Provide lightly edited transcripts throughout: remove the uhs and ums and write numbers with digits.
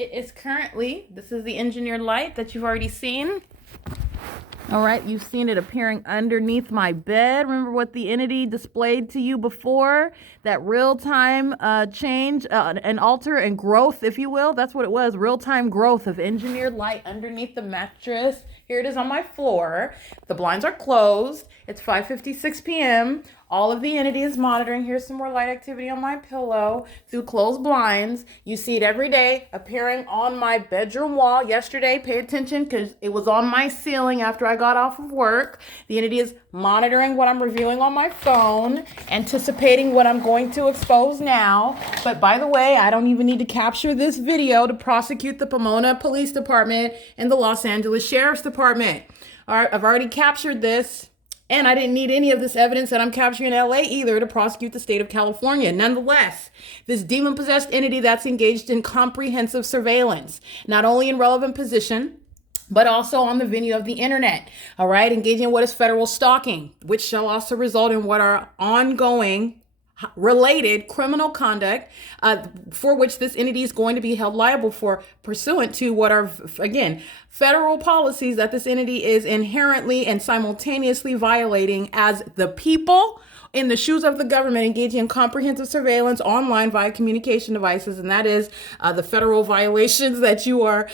It is currently, this is the engineered light that you've already seen. All right, you've seen it appearing underneath my bed. Remember what the entity displayed to you before? That real-time change, and alter and growth, if you will. That's what it was, real-time growth of engineered light underneath the mattress. Here it is on my floor. The blinds are closed. It's 5:56 p.m. All of the entity is monitoring. Here's some more light activity on my pillow through closed blinds. You see it every day appearing on my bedroom wall. Yesterday, pay attention because it was on my ceiling after I got off of work. The entity is monitoring what I'm reviewing on my phone, anticipating what I'm going to expose now. But by the way, I don't even need to capture this video to prosecute the Pomona Police Department and the Los Angeles Sheriff's Department. All right, I've already captured this. And I didn't need any of this evidence that I'm capturing in LA either to prosecute the state of California. Nonetheless, this demon-possessed entity that's engaged in comprehensive surveillance, not only in relevant position, but also on the venue of the internet, all right? Engaging in what is federal stalking, which shall also result in what are ongoing related criminal conduct for which this entity is going to be held liable for pursuant to what are, again, federal policies that this entity is inherently and simultaneously violating as the people in the shoes of the government engaging in comprehensive surveillance online via communication devices. And that is the federal violations that you are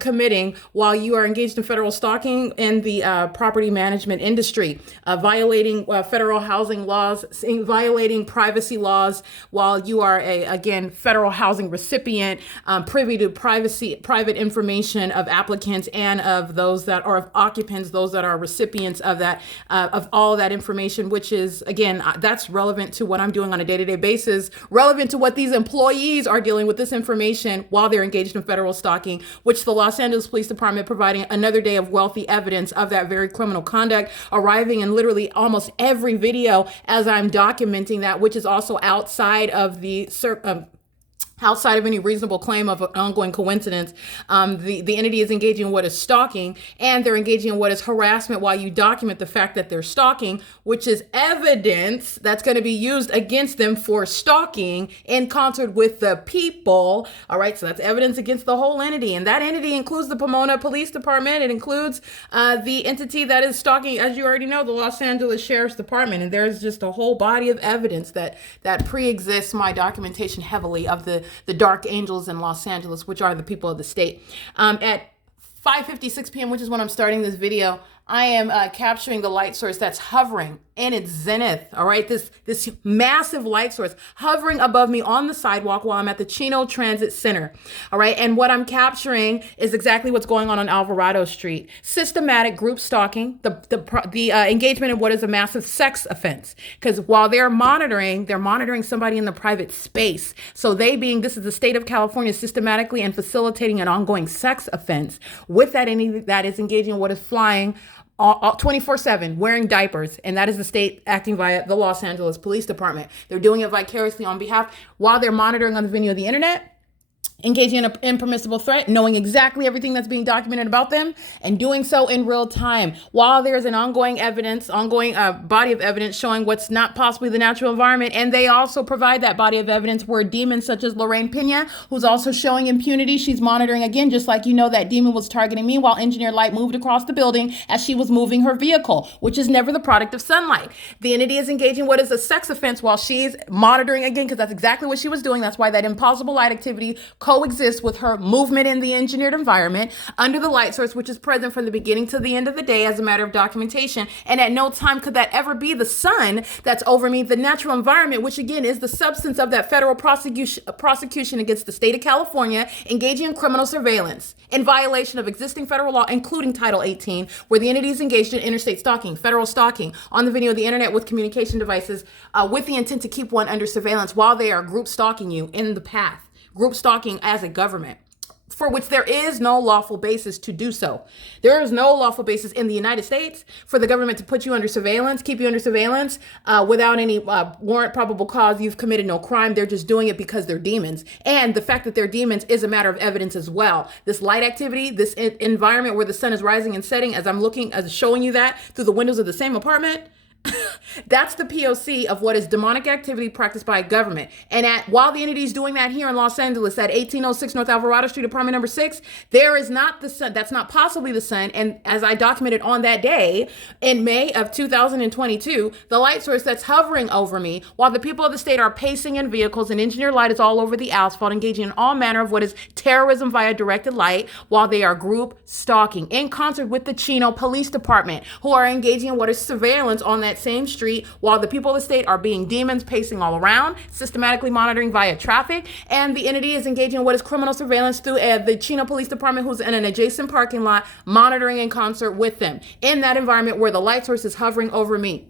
committing while you are engaged in federal stalking in the property management industry, violating federal housing laws, violating privacy laws while you are again, federal housing recipient, privy to private information of applicants and of those that are of occupants, those that are recipients of that, of all that information, which is, again, that's relevant to what I'm doing on a day-to-day basis, relevant to what these employees are dealing with this information while they're engaged in federal stalking, which the Los Angeles Police Department providing another day of wealthy evidence of that very criminal conduct, arriving in literally almost every video as I'm documenting that, which is also outside of the outside of any reasonable claim of an ongoing coincidence. The entity is engaging in what is stalking, and they're engaging in what is harassment while you document the fact that they're stalking, which is evidence that's going to be used against them for stalking in concert with the people. All right, so that's evidence against the whole entity, and that entity includes the Pomona Police Department. It includes the entity that is stalking, as you already know, the Los Angeles Sheriff's Department, and there's just a whole body of evidence that pre-exists my documentation heavily of the dark angels in Los Angeles, which are the people of the state. At 5:56 p.m., which is when I'm starting this video, I am capturing the light source that's hovering in its zenith, all right? This massive light source hovering above me on the sidewalk while I'm at the Chino Transit Center, all right? And what I'm capturing is exactly what's going on Alvarado Street. Systematic group stalking, the engagement in what is a massive sex offense. Because while they're monitoring somebody in the private space. So this is the state of California systematically and facilitating an ongoing sex offense with that entity that is engaging in what is flying 24/7, wearing diapers, and that is the state acting via the Los Angeles Police Department. They're doing it vicariously on behalf while they're monitoring on the venue of the internet, engaging in an impermissible threat, knowing exactly everything that's being documented about them, and doing so in real time while there's an ongoing body of evidence showing what's not possibly the natural environment. And they also provide that body of evidence where demons such as Lorraine Pena, who's also showing impunity, she's monitoring again, just like you know that demon was targeting me while engineered light moved across the building as she was moving her vehicle, which is never the product of sunlight. The entity is engaging what is a sex offense while she's monitoring again, because that's exactly what she was doing. That's why that impossible light activity coexist with her movement in the engineered environment under the light source, which is present from the beginning to the end of the day as a matter of documentation. And at no time could that ever be the sun that's over me, the natural environment, which again is the substance of that federal prosecution against the state of California, engaging in criminal surveillance in violation of existing federal law, including Title 18, where the entity is engaged in interstate stalking, federal stalking on the venue of the internet with communication devices with the intent to keep one under surveillance while they are group stalking you in the path. Group stalking as a government, for which there is no lawful basis to do so. There is no lawful basis in the United States for the government to put you under surveillance, keep you under surveillance without any warrant, probable cause. You've committed no crime. They're just doing it because they're demons. And the fact that they're demons is a matter of evidence as well. This light activity, this environment where the sun is rising and setting, as I'm showing you that through the windows of the same apartment, That's the POC of what is demonic activity practiced by government. And while the entity is doing that here in Los Angeles at 1806 North Alvarado Street, apartment number 6, there is not the sun. That's not possibly the sun. And as I documented on that day in May of 2022, the light source that's hovering over me while the people of the state are pacing in vehicles and engineered light is all over the asphalt, engaging in all manner of what is terrorism via directed light while they are group stalking in concert with the Chino Police Department, who are engaging in what is surveillance on that same street while the people of the state are being demons pacing all around, systematically monitoring via traffic, and the entity is engaging in what is criminal surveillance through the Chino Police Department, who's in an adjacent parking lot, monitoring in concert with them in that environment where the light source is hovering over me.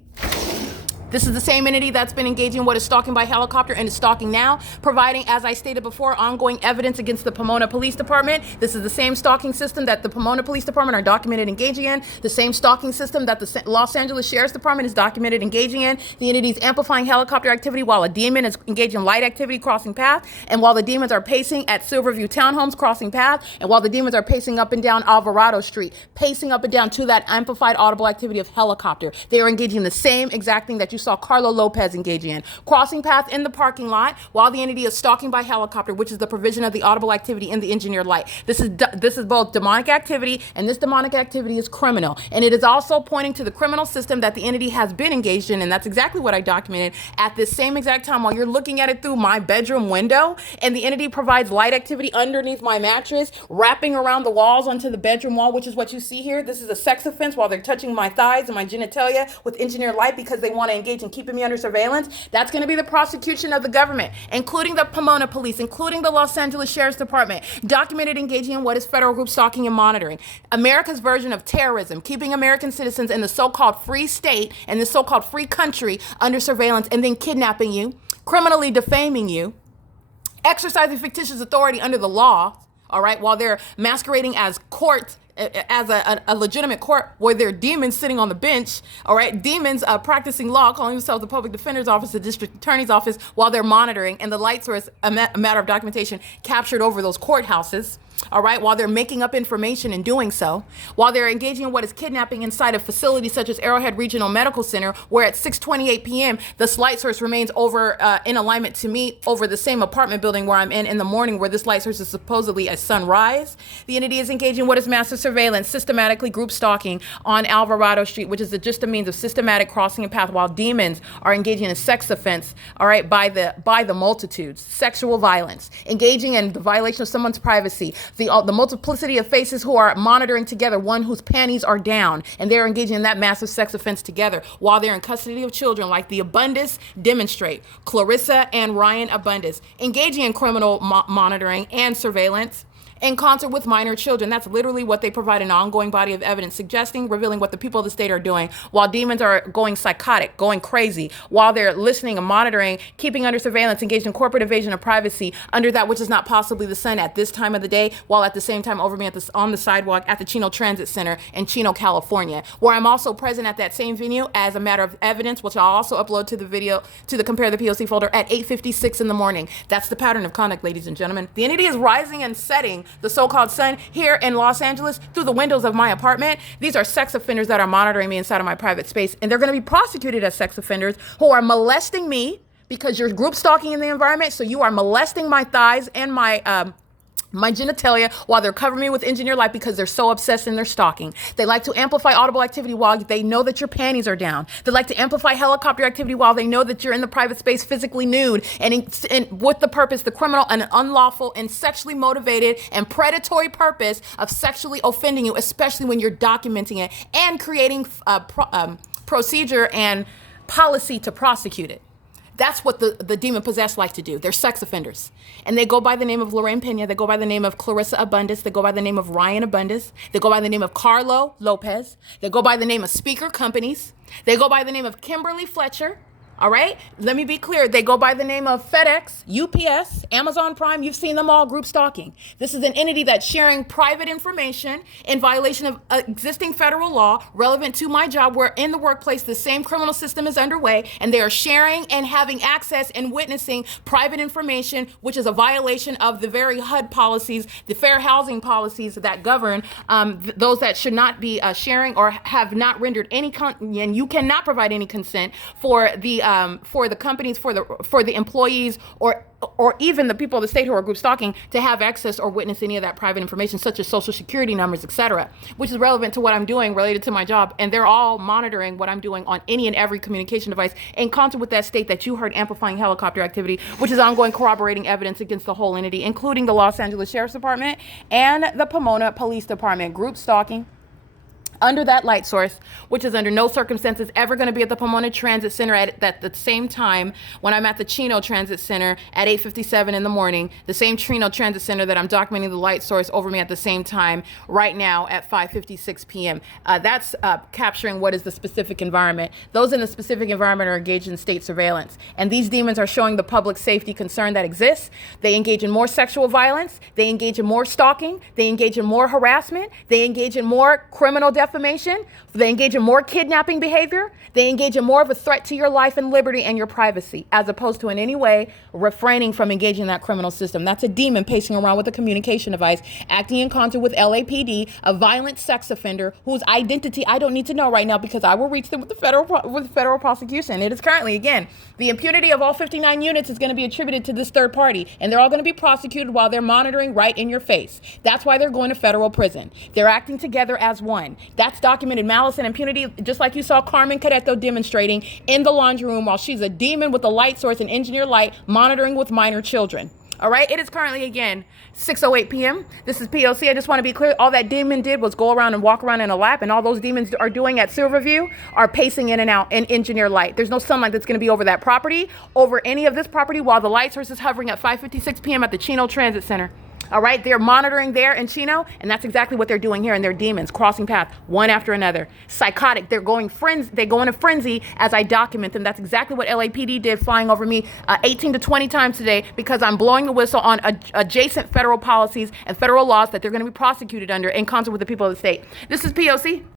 This is the same entity that's been engaging in what is stalking by helicopter and is stalking now, providing, as I stated before, ongoing evidence against the Pomona Police Department. This is the same stalking system that the Pomona Police Department are documented engaging in, the same stalking system that the Los Angeles Sheriff's Department is documented engaging in. The entity is amplifying helicopter activity while a demon is engaging in light activity crossing path, and while the demons are pacing at Silverview Townhomes crossing path, and while the demons are pacing up and down Alvarado Street, pacing up and down to that amplified audible activity of helicopter. They are engaging in the same exact thing that you saw Carlo Lopez engaging in. Crossing path in the parking lot while the entity is stalking by helicopter, which is the provision of the audible activity in the engineered light. This is both demonic activity, and this demonic activity is criminal. And it is also pointing to the criminal system that the entity has been engaged in, and that's exactly what I documented at this same exact time while you're looking at it through my bedroom window, and the entity provides light activity underneath my mattress, wrapping around the walls onto the bedroom wall, which is what you see here. This is a sex offense while they're touching my thighs and my genitalia with engineered light because they want to engage in keeping me under surveillance. That's going to be the prosecution of the government, including the Pomona Police, including the Los Angeles Sheriff's Department, documented engaging in what is federal group stalking and monitoring. America's version of terrorism, keeping American citizens in the so-called free state and the so-called free country under surveillance and then kidnapping you, criminally defaming you, exercising fictitious authority under the law, all right, while they're masquerading as court, as a legitimate court where there are demons sitting on the bench, all right, demons practicing law, calling themselves the public defender's office, the district attorney's office, while they're monitoring, and the light source, a matter of documentation, captured over those courthouses. All right, while they're making up information and doing so, while they're engaging in what is kidnapping inside of facilities such as Arrowhead Regional Medical Center, where at 6:28 p.m. this light source remains over in alignment to me over the same apartment building where I'm in the morning, where this light source is supposedly at sunrise. The entity is engaging in what is massive surveillance, systematically group stalking on Alvarado Street, which is just a means of systematic crossing a path, while demons are engaging in a sex offense, all right, by the multitudes, sexual violence, engaging in the violation of someone's privacy. The multiplicity of faces who are monitoring together, one whose panties are down, and they're engaging in that massive sex offense together while they're in custody of children like the Abundis demonstrate, Clarissa and Ryan Abundis, engaging in criminal monitoring and surveillance in concert with minor children. That's literally what they provide, an ongoing body of evidence suggesting, revealing what the people of the state are doing while demons are going psychotic, going crazy, while they're listening and monitoring, keeping under surveillance, engaged in corporate invasion of privacy under that which is not possibly the sun at this time of the day, while at the same time over me on the sidewalk at the Chino Transit Center in Chino, California, where I'm also present at that same venue as a matter of evidence, which I'll also upload to the video, to the Compare the POC folder at 8:56 in the morning. That's the pattern of conduct, ladies and gentlemen. The entity is rising and setting the so-called sun here in Los Angeles through the windows of my apartment. These are sex offenders that are monitoring me inside of my private space, and they're going to be prosecuted as sex offenders who are molesting me because you're group stalking in the environment. So you are molesting my thighs and my genitalia while they're covering me with engineered light because they're so obsessed in their stalking. They like to amplify audible activity while they know that your panties are down. They like to amplify helicopter activity while they know that you're in the private space physically nude and with the purpose, the criminal and unlawful and sexually motivated and predatory purpose of sexually offending you, especially when you're documenting it and creating procedure and policy to prosecute it. That's what the demon-possessed like to do. They're sex offenders. And they go by the name of Lorraine Pena. They go by the name of Clarissa Abundis. They go by the name of Ryan Abundis. They go by the name of Carlo Lopez. They go by the name of speaker companies. They go by the name of Kimberly Fletcher. All right. Let me be clear. They go by the name of FedEx, UPS, Amazon Prime. You've seen them all, group stalking. This is an entity that's sharing private information in violation of existing federal law relevant to my job, where in the workplace, the same criminal system is underway, and they are sharing and having access and witnessing private information, which is a violation of the very HUD policies, the fair housing policies that govern those that should not be sharing or have not rendered any and you cannot provide any consent for the companies, for the employees, or even the people of the state who are group stalking to have access or witness any of that private information, such as social security numbers, etc., which is relevant to what I'm doing related to my job. And they're all monitoring what I'm doing on any and every communication device in concert with that state that you heard amplifying helicopter activity, which is ongoing corroborating evidence against the whole entity, including the Los Angeles Sheriff's Department and the Pomona Police Department. Group stalking under that light source, which is under no circumstances ever going to be at the Pomona Transit Center at the same time when I'm at the Chino Transit Center at 8:57 in the morning, the same Chino Transit Center that I'm documenting the light source over me at the same time right now at 5:56 p.m. That's capturing what is the specific environment. Those in the specific environment are engaged in state surveillance. And these demons are showing the public safety concern that exists. They engage in more sexual violence. They engage in more stalking. They engage in more harassment. They engage in more criminal defamation. They engage in more kidnapping behavior. They engage in more of a threat to your life and liberty and your privacy, as opposed to in any way refraining from engaging in that criminal system. That's a demon pacing around with a communication device, acting in concert with LAPD, a violent sex offender whose identity I don't need to know right now because I will reach them with the federal prosecution. It is currently, again, the impunity of all 59 units is going to be attributed to this third party, and they're all going to be prosecuted while they're monitoring right in your face. That's why they're going to federal prison. They're acting together as one. That's documented malice and impunity, just like you saw Carmen Careto demonstrating in the laundry room while she's a demon with a light source and engineer light monitoring with minor children. All right, it is currently, again, 6:08 p.m. This is P.O.C. I just want to be clear. All that demon did was go around and walk around in a lap, and all those demons are doing at Silverview are pacing in and out in engineer light. There's no sunlight that's going to be over that property, over any of this property, while the light source is hovering at 5:56 p.m. at the Chino Transit Center. All right, they're monitoring there in Chino, and that's exactly what they're doing here. And they're demons crossing paths one after another. Psychotic. They go in a frenzy as I document them. That's exactly what LAPD did, flying over me 18 to 20 times today because I'm blowing the whistle on adjacent federal policies and federal laws that they're going to be prosecuted under in concert with the people of the state. This is POC.